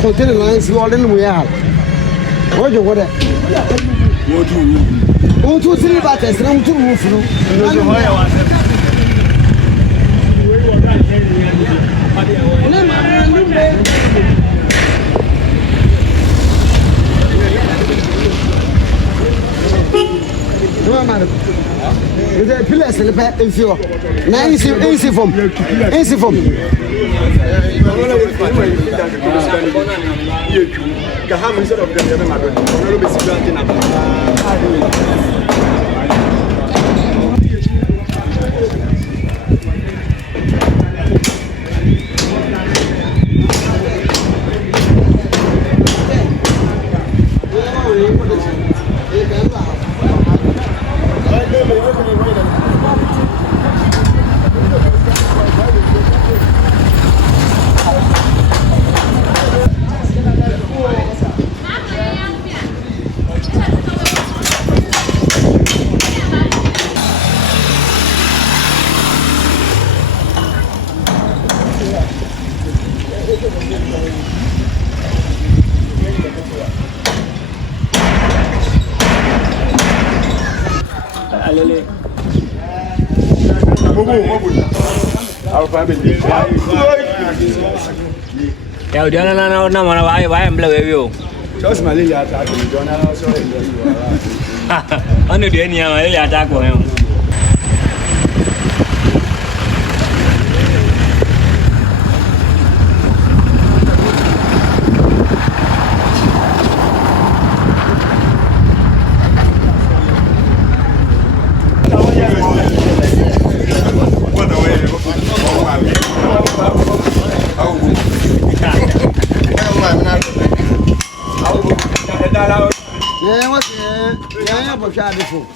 Contain lines, you all in we are. What you want? What to see about us? I'm too move through. No matter. The pillars and the pet is your nice easy from easy from. Kaham instead of the other matter. Yo, no, why I'm blue you? Just my little attack, you don't know, so Under the any attack on him. Yeah, what's yeah, but I before.